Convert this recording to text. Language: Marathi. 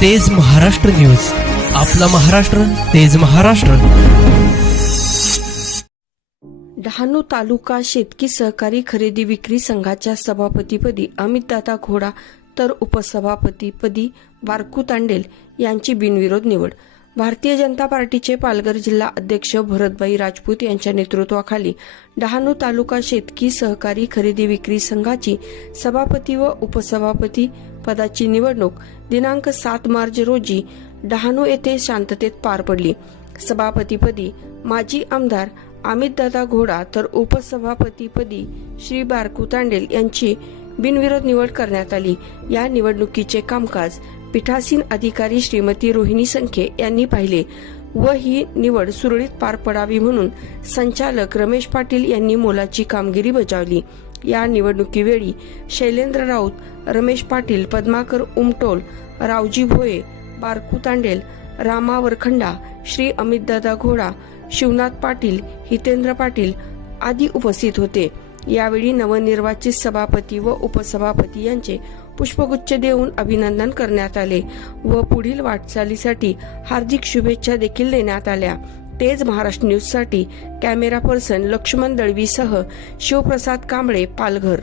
तेज महाराष्ट्र न्यूज. आपला महाराष्ट्र तेज महाराष्ट्र. डहाणू तालुका शेतकी सहकारी खरेदी विक्री संघाच्या सभापतीपदी अमितदादा घोडा तर उपसभापतीपदी बारकू तांडेल यांची बिनविरोध निवड. भारतीय जनता पार्टीचे पालघर जिल्हा अध्यक्ष भरतभाई राजपूत यांच्या नेतृत्वाखाली डहाणू तालुका शेतकी सहकारी खरेदी विक्री संघाची सभापती व उपसभापती पदाची निवडणूक दिनांक सात मार्च रोजी डहाणू येथे शांततेत पार पडली. सभापतीपदी माजी आमदार अमितदादा घोडा तर उपसभापतीपदी श्री बारकू तांडेल यांची बिनविरोध निवड करण्यात आली. या निवडणुकीचे कामकाज पीठासीन अधिकारी श्रीमती रोहिणी संखे यांनी पाहिले व ही निवड सुरळीत पार पडावी म्हणून संचालक रमेश पाटील यांनी मोलाची कामगिरी बजावली. या निवडणुकीवेळी शैलेंद्र राऊत रमेश पाटील पद्माकर उमटोल रावजी भोये बारकू तांडेल रामा वरखंडा श्री अमितदादा घोडा शिवनाथ पाटील हितेंद्र पाटील आदी उपस्थित होते. यावेळी नवनिर्वाचित सभापती व उपसभापती यांचे पुष्पगुच्छ देऊन अभिनंदन करण्यात आले व पुढील वाटचालीसाठी हार्दिक शुभेच्छा देखील देण्यात आल्या. तेज महाराष्ट्र न्यूजसाठी कॅमेरा पर्सन लक्ष्मण दळवीसह शिवप्रसाद कांबळे पालघर.